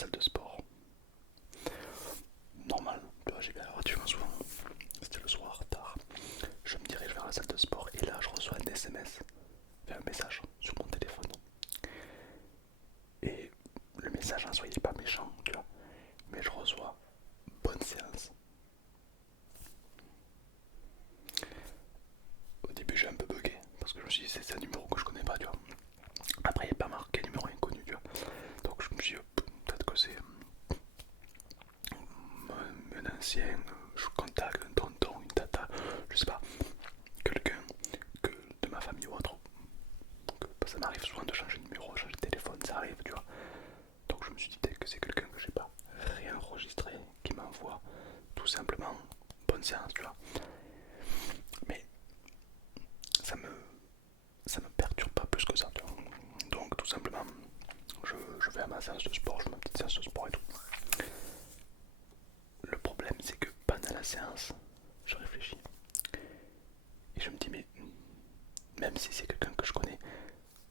salle de sport. Normal, tu vois, j'y vais relativement souvent. C'était le soir, tard. Je me dirige vers la salle de sport et là je reçois un SMS, un message sur mon téléphone. Et le message en soi il est pas méchant, tu vois. Mais je reçois bonne séance. Au début j'ai un peu bugué parce que je me suis dit c'est un numéro que je connais pas, tu vois. Après il n'est pas marqué numéro inconnu, tu vois. Donc je me suis dit peut-être que c'est un ancien, je contacte un tonton, une tata, je sais pas, quelqu'un que de ma famille ou autre. Donc, ça m'arrive souvent de changer de numéro, changer de téléphone, ça arrive, tu vois. Donc je me suis dit peut-être que c'est quelqu'un que j'ai pas réenregistré, qui m'envoie tout simplement bonne séance, tu vois. Mais ça me, ça me perturbe pas plus que ça, tu vois. Donc tout simplement, je vais à ma séance de sport, je fais ma petite séance de sport et tout. Le problème c'est que pendant la séance, je réfléchis et je me dis mais même si c'est quelqu'un que je connais,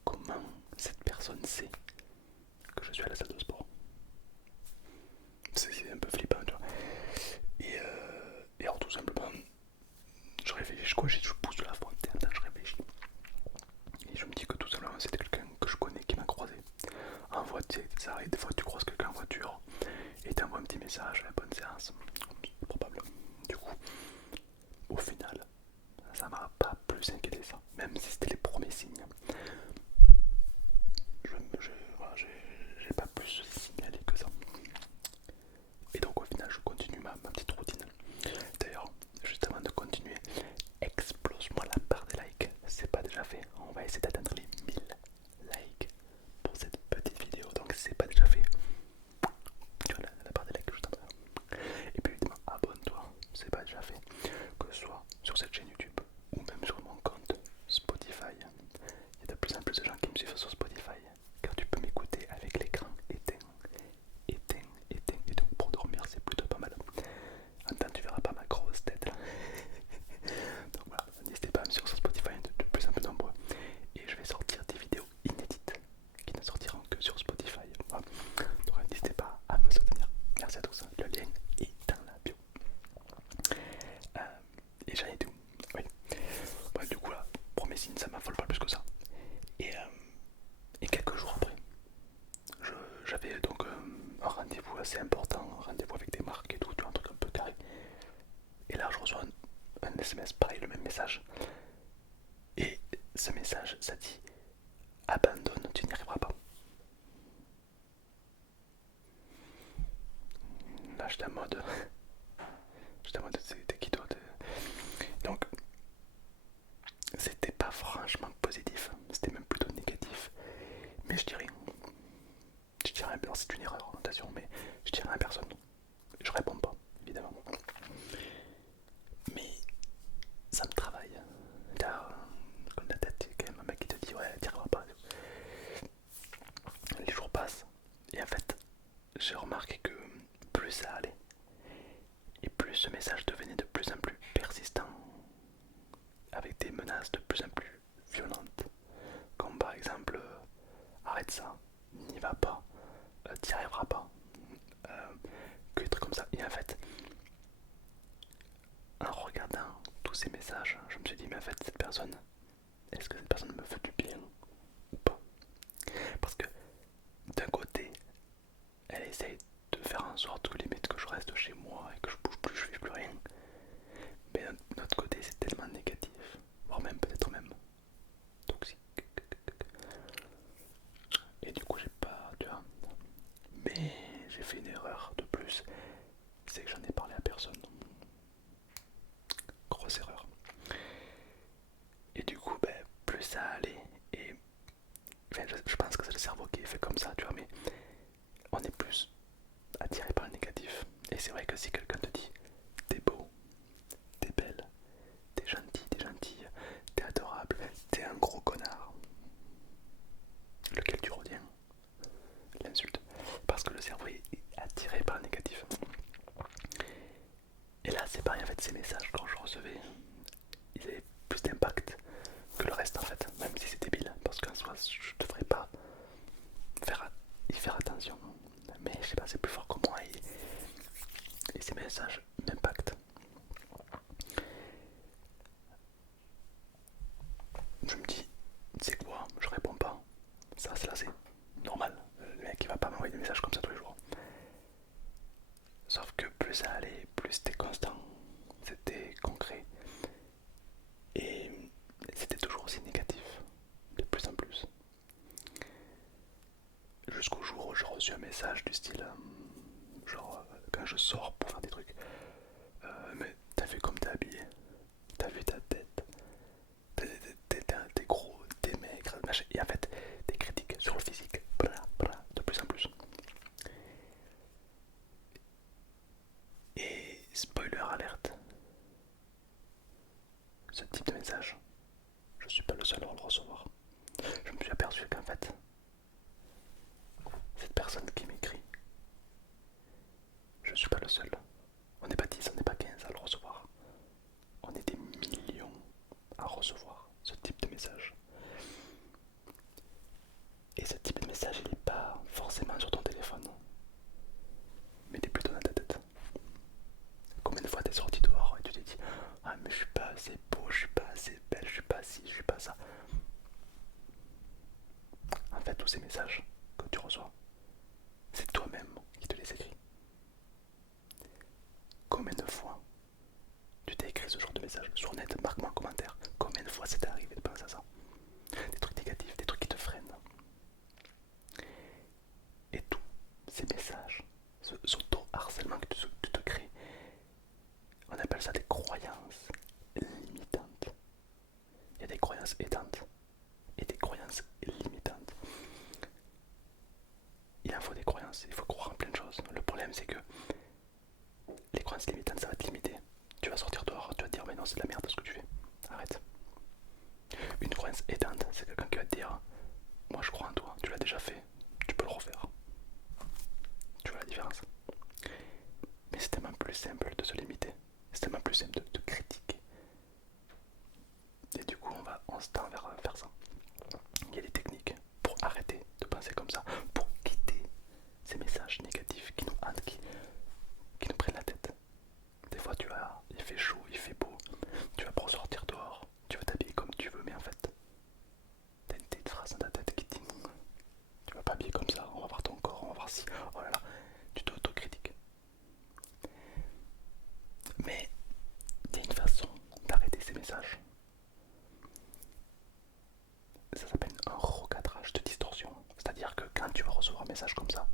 comment cette personne sait que je suis à la salle de sport? C'est un peu flippant, tu vois. Et alors tout simplement, je réfléchis, quoi, je pousse de la frontière, je réfléchis. Et je me dis que tout simplement c'est quelqu'un que je connais qui m'a croisé. En voiture, ça arrive, des fois tu croises quelqu'un en voiture et t'envoies un petit message, bonne séance, c'est probable. Du coup, au final, ça m'a pas plus inquiété ça, même si c'était les premiers signes. Voilà, j'ai pas plus signalé que ça. Et donc au final je continue ma petite routine. D'ailleurs, juste avant de continuer, explose-moi la barre des likes. C'est pas déjà fait. On va essayer d'atteindre les 1000 likes pour cette petite vidéo. Donc si c'est pas déjà fait, tu vois la barre des likes juste en bas. Et puis évidemment abonne-toi, c'est pas déjà fait. Que ce soit sur cette chaîne YouTube ou même sur mon compte Spotify. Il y a de plus en plus de gens qui me suivent sur Spotify, car tu peux m'écouter avec l'écran éteint. Et donc pour dormir c'est plutôt pas mal. En même temps tu verras pas ma grosse tête là. Donc voilà, n'hésitez pas à me suivre sur Spotify, de plus en plus nombreux. Et je vais sortir des vidéos inédites qui ne sortiront que sur Spotify. Voilà. Donc n'hésitez pas à me soutenir. Merci à tous, le lien est dans la bio. Et j'en étais où? Oui. Bon, du coup là, premier signe, ça m'affole pas plus que ça. Et, euh, et quelques jours après, j'avais donc un rendez-vous assez important, un rendez-vous avec des marques et tout, tu vois, un truc un peu carré. Et là je reçois un SMS, pareil, le même message. Et ce message, ça dit abandonne, tu n'y arriveras pas. Là j'étais en mode, c'était qui toi? Donc c'était pas franchement positif, c'était même plutôt négatif. Mais je dirais, alors c'est une erreur, attention, mais je dirais à personne. Je réponds pas, évidemment. Mais ça me travaille. Car, comme la tête, il y a quand même un mec qui te dit ouais, t'y arriveras pas. Les jours passent, et en fait, j'ai remarqué que plus ça allait, et plus ce message devenait de plus en plus persistant, avec des menaces de plus en plus violentes. Comme par exemple, arrête ça, n'y va pas, t'y arriveras pas. Que des trucs comme ça. Et en fait, en regardant tous ces messages, je me suis dit, mais en fait, cette personne, est-ce que cette personne me fait du bien ou pas? Parce que d'un côté, elle essaye de faire en sorte que limite que je reste chez moi et que je bouge plus, je fais plus rien. Mais d'un autre côté, c'est tellement négatif, voire même peut-être même toxique. Et du coup, j'ai pas, tu vois. Mais j'ai fait une erreur de plus, c'est que j'en ai parlé à personne. Grosse erreur. Et du coup, ben, plus ça allait, et enfin, je pense que c'est le cerveau qui est fait comme ça, tu vois, mais on est plus attiré par le négatif. Et c'est vrai que si quelqu'un te dit t'es beau, t'es belle, t'es gentille, t'es adorable, t'es un gros connard, lequel tu retiens? L'insulte. Parce que le cerveau est attiré par le négatif. Et là, c'est pareil, en fait, ces messages, quand je recevais, ils avaient plus d'impact que le reste, en fait, même si c'est débile, parce qu'en soi, je devrais pas y faire attention. Mais je sais pas, c'est plus fort que moi et ces messages m'impactent. Je me dis, c'est quoi, je réponds pas. Ça, c'est là, c'est normal. Le mec il va pas m'envoyer des messages comme ça tous les jours. Sauf que plus ça allait, plus c'était constant, c'était concret. Et c'était toujours aussi négatif, de plus en plus. Jusqu'au jour où j'ai reçu un message du style, genre quand je sors pour faire des trucs, mais t'as vu comme t'es habillé, t'as vu ta tête, t'es gros, t'es maigre, machin. Et en fait, des critiques sur le physique, de plus en plus. Et spoiler alerte, ce type de message, je suis pas le seul à le recevoir. Je me suis aperçu qu'en fait, cette personne qui m'écrit, je suis pas le seul. On n'est pas 10, on n'est pas 15 à le recevoir. On est des millions à recevoir ce type de message. Et ce type de message, il n'est pas forcément sur ton téléphone, mais il est plutôt dans ta tête. Combien de fois t'es sorti dehors et tu t'es dit, ah mais je suis pas assez beau, je suis pas assez belle, je suis pas ci, je suis pas ça. En fait, tous ces messages que tu reçois, c'est toi-même qui te les écris. Combien de fois tu t'es écrit ce genre de message sur net, marque-moi en commentaire. Combien de fois c'est arrivé de penser à ça? Des trucs négatifs, des trucs qui te freinent. Et tous ces messages, ce auto-harcèlement que tu te crées, on appelle ça des croyances limitantes. Il y a des croyances aidantes et des croyances limitantes. Il en faut des croyances, il faut croire en plein de choses. Le problème c'est que les croyances limitantes ça va te limiter. Tu vas sortir dehors, tu vas te dire mais non c'est de la merde ce que tu fais. Arrête. Une croyance aidante, c'est quelqu'un qui va te dire moi je crois en toi, tu l'as déjà fait, tu peux le refaire. Tu vois la différence? Mais c'est tellement plus simple de se limiter, c'est tellement plus simple de critiquer. Et du coup on se tend vers faire ça. Il y a des techniques pour arrêter de penser comme ça, pour quitter ces messages négatifs qui nous hantent, qui nous prennent la tête. Des fois il fait chaud, il fait beau, tu vas pour sortir dehors, tu vas t'habiller comme tu veux, mais en fait, t'as une petite phrase dans ta tête qui dit tu vas pas habiller comme ça, on va voir ton corps, on va voir si, oh là là, tu t'autocritiques. Mais il y a une façon d'arrêter ces messages. Ça s'appelle un recadrage de distorsion. C'est-à-dire que quand tu vas recevoir un message comme ça,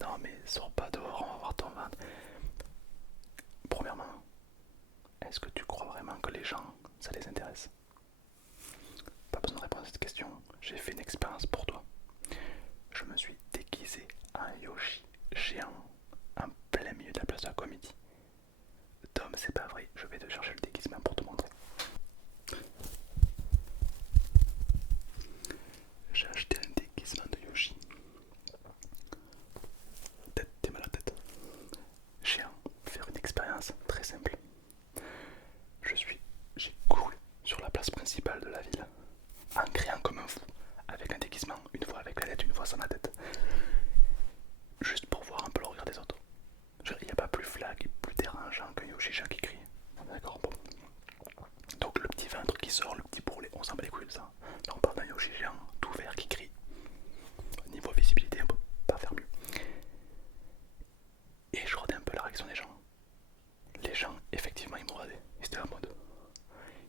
non mais sors pas dehors, on va voir ton ventre. Premièrement, est-ce que tu crois vraiment que les gens, ça les intéresse? Pas besoin de répondre à cette question, j'ai fait une expérience pour toi. Je me suis déguisé en Yoshi géant en plein milieu de la place de la Comédie. Tom, c'est pas vrai, je vais te chercher le déguisement pour te montrer. J'ai acheté un déguisement de Yoshi. T'es mal à la tête. Géant, faire une expérience très simple. J'ai couru sur la place principale de la ville en criant comme un fou, avec un déguisement, une fois avec la tête, une fois sans la tête, juste pour voir un peu le regard des autres. Il n'y a pas plus flag et plus dérangeant qu'un Yoshi qui crie. D'accord, bon. Donc le petit ventre qui sort, le petit bourrelet, on s'en bat les couilles de ça. Là on parle d'un Yoshi géant tout vert qui crie. Niveau visibilité, on peut pas faire mieux. Et je regardais un peu la réaction des gens. Les gens, effectivement, ils me regardaient. Ils étaient en mode.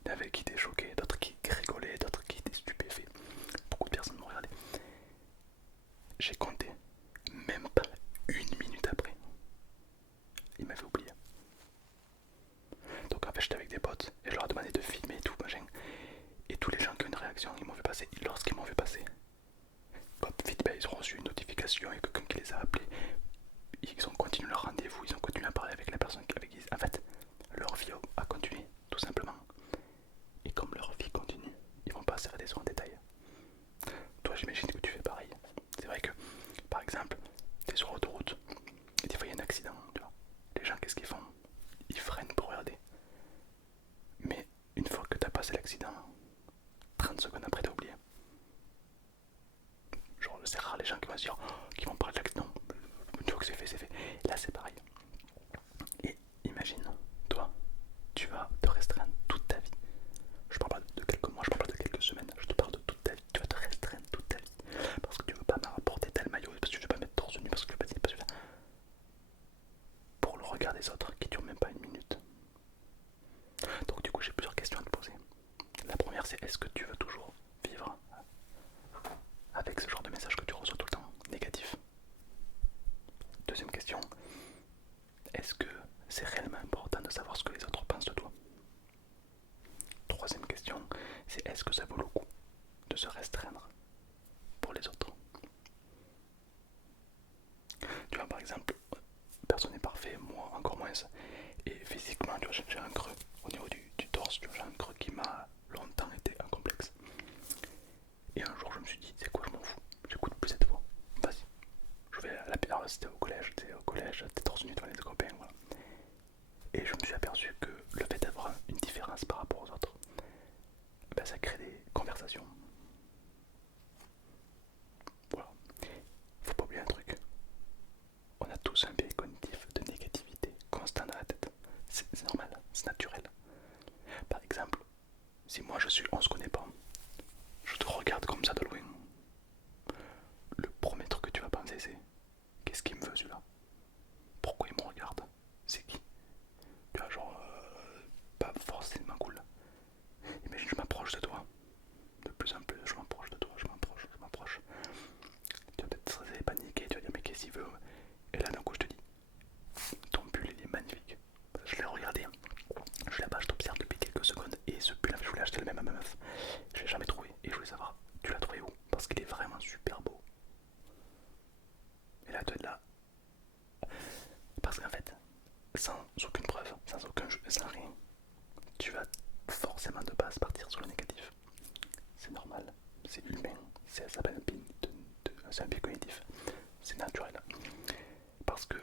Il y en avait qui étaient choqués, d'autres qui rigolaient, d'autres qui étaient stupéfaits. Beaucoup de personnes me regardaient. J'ai compté, même pas une minute après, ils m'avaient oublié. Donc en fait j'étais avec des potes et je leur ai demandé de filmer et tout machin. Et tous les gens qui ont une réaction, ils m'ont fait passer. Lorsqu'ils m'ont fait passer, comme vite ils ont reçu une notification et quelqu'un qui les a appelés. Ils ont continué leur rendez-vous, ils ont continué à parler avec la personne avec qui... En fait, leur vie a continué, tout simplement. Et comme leur vie continue, ils vont pas s'arrêter sur un détail. Toi j'imagine que tu fais pareil. C'est vrai que, par exemple, tu es sur l'autoroute et des fois il y a un accident, tu vois. Les gens qu'est-ce qu'ils font? Ils freinent pour regarder. Mais une fois que tu as passé l'accident, 30 secondes après t'as oublié. Genre c'est rare les gens qui vont se dire, qui vont parler de l'accident. Une fois que c'est fait, c'est fait. Là c'est pareil. Et imagine, toi, tu vas te restreindre toute ta vie. Je parle pas de quelques mois, je parle pas de quelques semaines, je te parle de toute ta vie. Tu vas te restreindre toute ta vie. Parce que tu veux pas m'apporter tel maillot, parce que tu veux pas mettre torse nu, parce que tu veux pas dire, parce que pour le regard des autres qui dure même pas une minute. Donc du coup j'ai plusieurs questions à te poser. La première c'est est-ce que tu veux toujours vivre avec ce genre de message que tu reçois tout le temps, négatif? Deuxième question, est-ce que c'est réellement important de savoir ce que les autres pensent de toi? Troisième question, c'est est-ce que ça vaut le coup de se restreindre pour les autres? Tu vois par exemple, personne n'est parfait, moi encore moins. Et physiquement, tu vois, j'ai un creux au niveau du torse, tu vois, j'ai un creux qui m'a longtemps été un complexe. Et un jour je me suis dit, c'est quoi, je m'en fous, j'écoute plus cette voix, vas-y. Je vais à la pierre, c'était au collège, t'es torse nu devant les copains, voilà. Et je me suis aperçu que le fait d'avoir une différence par rapport aux autres, ben, ça crée des conversations. Voilà. Faut pas oublier un truc. On a tous un biais cognitif de négativité constant dans la tête. C'est normal, c'est naturel. Par exemple, si moi on se connaît pas, je te regarde comme ça de loin. Le premier truc que tu vas penser c'est qu'est-ce qu'il me veut celui-là? Pourquoi il me regarde? C'est qui? Tu vois, genre, pas forcément cool. Imagine, je m'approche de toi. De plus en plus, je m'approche de toi, je m'approche, je m'approche. Tu vas peut-être stressé, paniqué, tu vas dire, mais qu'est-ce qu'il veut? Et là, d'un coup, je te dis, ton pull, il est magnifique. Je l'ai regardé, je suis là-bas, je t'observe depuis quelques secondes. Et ce pull, je voulais acheter le même à ma meuf. Je l'ai jamais trouvé. Et je voulais savoir, tu l'as trouvé où? Parce qu'il est vraiment super beau. Et là, tu es là. Parce qu'en fait, sans aucune preuve, sans aucun jeu, sans rien, tu vas forcément de base partir sur le négatif. C'est normal, c'est humain, ça s'appelle un biais cognitif, c'est naturel. Parce que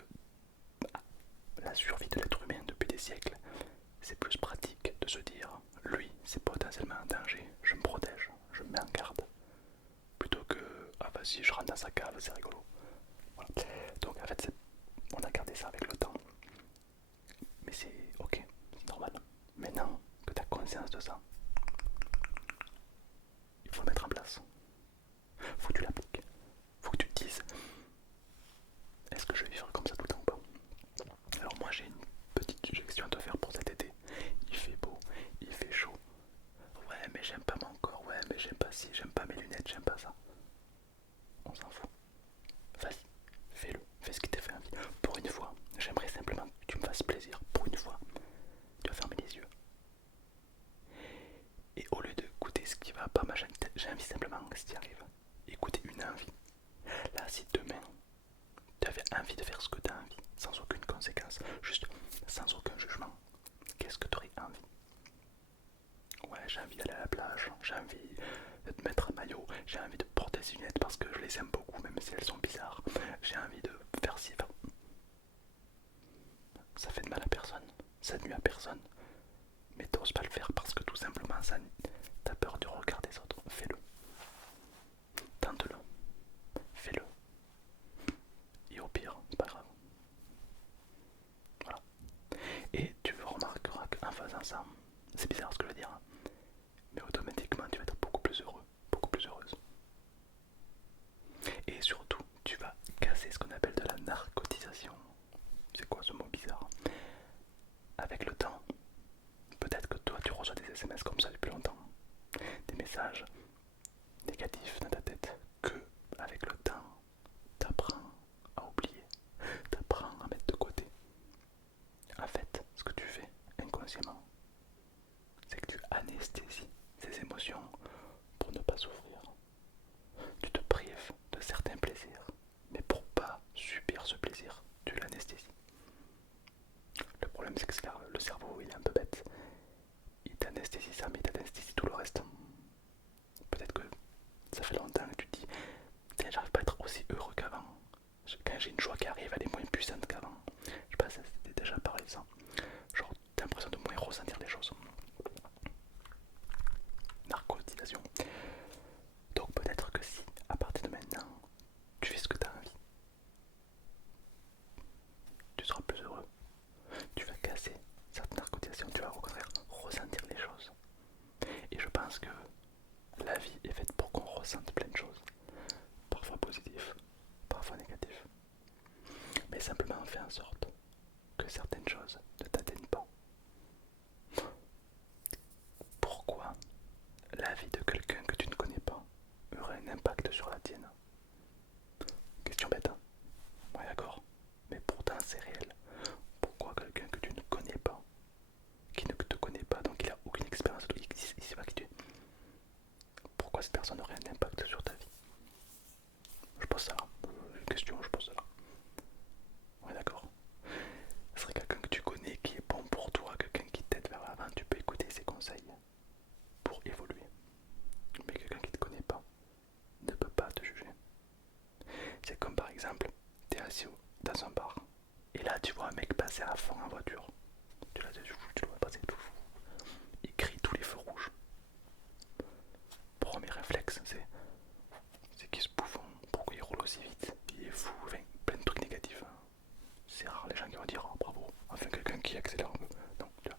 la survie de l'être humain depuis des siècles, c'est plus pratique de se dire, lui c'est potentiellement un danger, je me protège, je me mets en garde, plutôt que, ah vas-y je rentre dans sa cave, c'est rigolo. Voilà. Donc en fait, on a gardé ça avec le temps. Mais c'est ok, c'est normal. Maintenant que tu as conscience de ça, il faut le mettre en place. Faut que tu l'appliques. Faut que tu te dises, est-ce que je vais vivre comme ça tout le temps ou pas? Alors moi j'ai une petite suggestion à te faire pour cet été. Il fait beau, il fait chaud. Ouais mais j'aime pas mon corps, ouais mais j'aime pas ci, j'aime pas mes lunettes, j'aime pas ça. On s'en fout. Vas-y, fais-le, fais ce qui te fait envie. Pour une fois, j'aimerais simplement que tu me fasses plaisir. Pour une fois, tu vas fermer les yeux. Et au lieu de d'écouter ce qui va pas, j'invite simplement, si tu arrives, écouter une envie. Là, si demain, tu avais envie de faire ce que tu as envie, sans aucune conséquence, juste sans aucun jugement, qu'est-ce que tu aurais envie? Ouais, j'ai envie d'aller à la plage, j'ai envie de te mettre un maillot, j'ai envie de porter des lunettes parce que je les aime beaucoup, même si elles sont bizarres. J'ai envie de faire ci, enfin, ça fait de mal à personne, ça nuit à personne. Mais t'oses pas le faire parce que tout simplement t'as peur du regard des autres. Fais-le. Tente-le. Fais-le. Et au pire, c'est pas grave. Voilà. Et tu remarqueras qu'en faisant ça, c'est bizarre ce que je veux dire, hein, mais automatiquement tu vas être beaucoup plus heureux, beaucoup plus heureuse. Et surtout, tu vas casser ce qu'on appelle de la narcotisation. C'est quoi ce mot bizarre? Avec le temps, peut-être que toi tu reçois des SMS comme ça depuis longtemps, des messages négatifs dans ta tête, que avec le temps, t'apprends à oublier, t'apprends à mettre de côté. En fait, ce que tu fais inconsciemment, c'est que tu anesthésies ces émotions pour ne pas souffrir. Tu te prives de certains plaisirs, mais pour pas subir ce plaisir, tu l'anesthésies. Le problème c'est que le cerveau il est un peu bête. Il t'anesthésie ça, mais il t'anesthésie tout le reste. Peut-être que ça fait longtemps que tu te dis, tiens, j'arrive pas à être aussi heureux qu'avant. Quand j'ai une joie qui arrive, elle est moins puissante qu'avant. Je sais pas si c'était déjà parlé de ça. Genre, t'as l'impression de moins ressentir les choses. Narcotisation. Donc peut-être que si, à partir de maintenant, tu fais ce que t'as envie, positif, parfois négatif. Mais simplement fais en sorte que certaines choses ne t'atteignent pas. Pourquoi la vie de quelqu'un que tu ne connais pas aurait un impact sur la tienne? Question bête, hein? Ouais, d'accord. Mais pourtant c'est réel. Pourquoi quelqu'un que tu ne connais pas, qui ne te connaît pas, donc il n'a aucune expérience, il ne sait pas qui tu es, pourquoi cette personne aurait un impact sur ta vie? Je pose ça là. Une question, je pose ça là. Ouais, d'accord. Ce serait quelqu'un que tu connais, qui est bon pour toi, quelqu'un qui t'aide vers l'avant, tu peux écouter ses conseils pour évoluer. Mais quelqu'un qui ne te connaît pas ne peut pas te juger. C'est comme par exemple, tu es assis dans un bar, et là tu vois un mec passer à fond en voiture. Tu le vois passer tout. Il crie tous les feux rouges. Premier réflexe, c'est qu'il se bouffe. Pourquoi il roule aussi vite? Il est fou, enfin, plein de trucs négatifs. C'est rare les gens qui vont dire oh, bravo, enfin quelqu'un qui accélère un peu. Non, tu vois.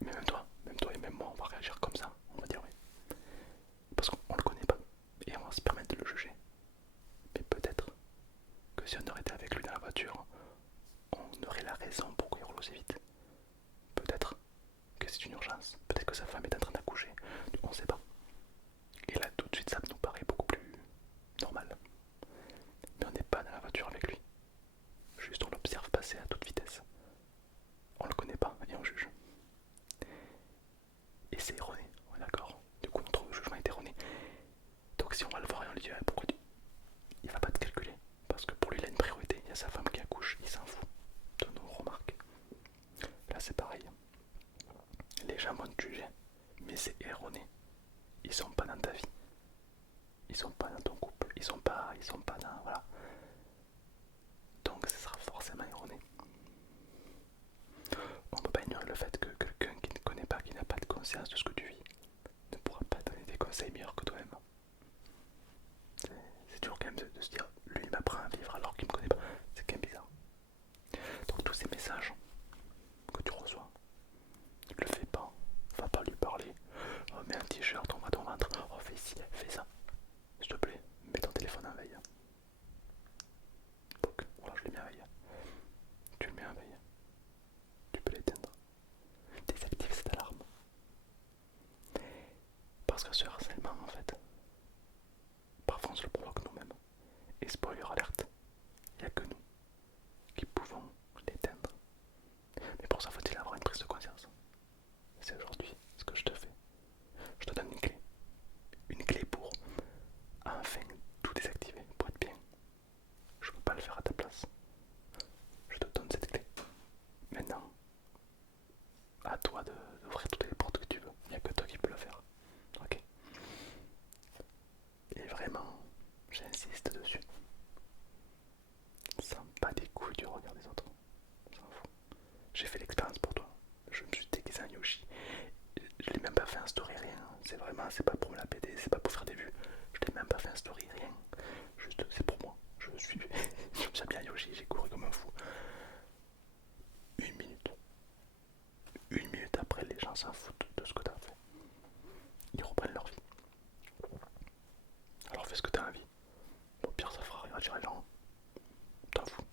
Mais même toi et même moi, on va réagir comme ça. On va dire oui. Parce qu'on le connaît pas. Et on va se permettre de le juger. Mais peut-être que si on aurait été avec lui dans la voiture, on aurait la raison pourquoi il roule aussi vite. Peut-être que c'est une urgence. Peut-être que sa femme est en train d'accoucher. On ne sait pas. Et là, tout de suite, ça nous paraît beaucoup plus normal. Mais on n'est pas dans la voiture avec lui. Juste on l'observe passer à toute vitesse. On le connaît pas et on juge. Et c'est erroné, on est d'accord. Du coup notre jugement est erroné. Donc si on va le voir et on lui dit ah, pourquoi tu... Il va pas te calculer. Parce que pour lui il a une priorité. Il y a sa femme qui accouche, il s'en fout de nos remarques. Là c'est pareil. Les gens vont te juger. Mais c'est erroné. Ils sont pas dans ta vie. Ils sont pas dans ton couple. Ils sont pas dans... Voilà. Donc ce sera forcément erroné. On ne peut pas ignorer le fait que quelqu'un qui ne connaît pas, qui n'a pas de conscience de ce que tu vis, ne pourra pas donner des conseils meilleurs que toi-même. C'est toujours quand même de se dire, lui il m'apprend à vivre alors qu'il ne me connaît pas. C'est quand même bizarre. Donc tous ces messages que tu reçois, ne le fais pas. Va pas lui parler. Oh, mets un t-shirt, on va ton ventre. Oh, fais ci, fais ça. S'il te plaît, mets ton téléphone en veille. Donc, voilà, je l'ai mis en veille. Tu le mets en veille. Tu peux l'éteindre. Désactive cette alarme. Parce que ce harcèlement, en fait, parfois on se le provoque nous-mêmes. Et spoiler alerte, il n'y a que nous qui pouvons l'éteindre. Mais pour ça, faut-il avoir une prise de conscience. C'est aujourd'hui ce que je te fais. Je te donne une clé. Une clé pour enfin tout désactiver, pour être bien. Je ne peux pas le faire à ta place. Je te donne cette clé. Maintenant, à toi d'ouvrir toutes les portes que tu veux. Il n'y a que toi qui peux le faire. Ok? Et vraiment, j'insiste dessus. Sens pas des couilles du regard des autres. S'en fout. J'ai fait l'expérience pour toi. Je me suis déguisé en Yoshi. Je l'ai même pas fait un story, rien. C'est vraiment, c'est pas pour me la péter, c'est pas pour faire des vues. Je l'ai même pas fait un story, rien. Juste, c'est pour moi. Je me suis bien Yoshi, j'ai couru comme un fou. Une minute. Une minute après, les gens s'en foutent de ce que t'as fait. Ils reprennent leur vie. Alors fais ce que t'as envie. Au pire, ça fera réagir les gens. T'en fous.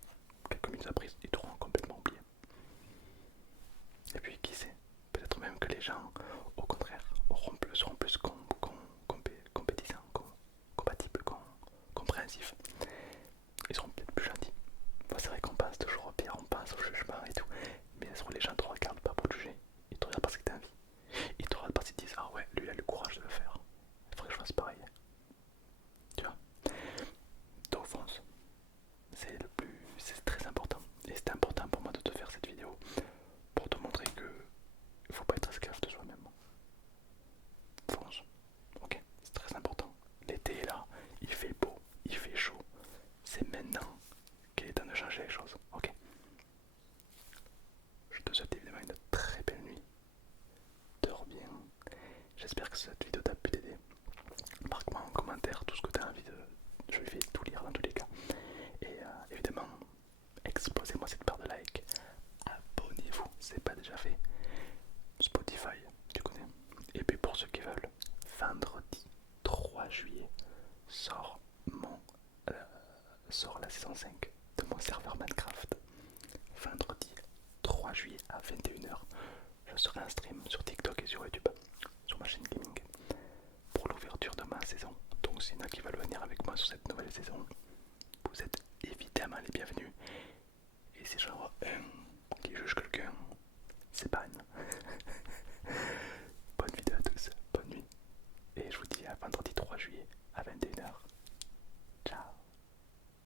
Quelques minutes après, ils t'auront complètement oublié. Et puis, qui sait, peut-être même que les gens, au contraire, seront plus compétissants, compatibles, compréhensifs. Ils seront peut-être plus gentils. Enfin, c'est vrai qu'on pense toujours au pire, on pense au jugement et tout. Mais les gens ne te regardent pas pour te juger. Ils te regardent parce que t'as envie. Ils te regardent parce qu'ils disent ah ouais, lui il a le courage de le faire. Il faudrait que je fasse pareil. Tu vois. Donc fonce. C'est très important. Et c'est important pour moi de te faire cette vidéo pour te montrer que il faut pas être esclave de soi-même. Fonce. Ok, c'est très important. L'été est là, il fait beau, il fait chaud. sort la saison 5 de mon serveur Minecraft. Vendredi 3 juillet à 21h, je serai en stream sur TikTok et sur YouTube, sur ma chaîne gaming, pour l'ouverture de ma saison. Donc s'il y en a qui veulent venir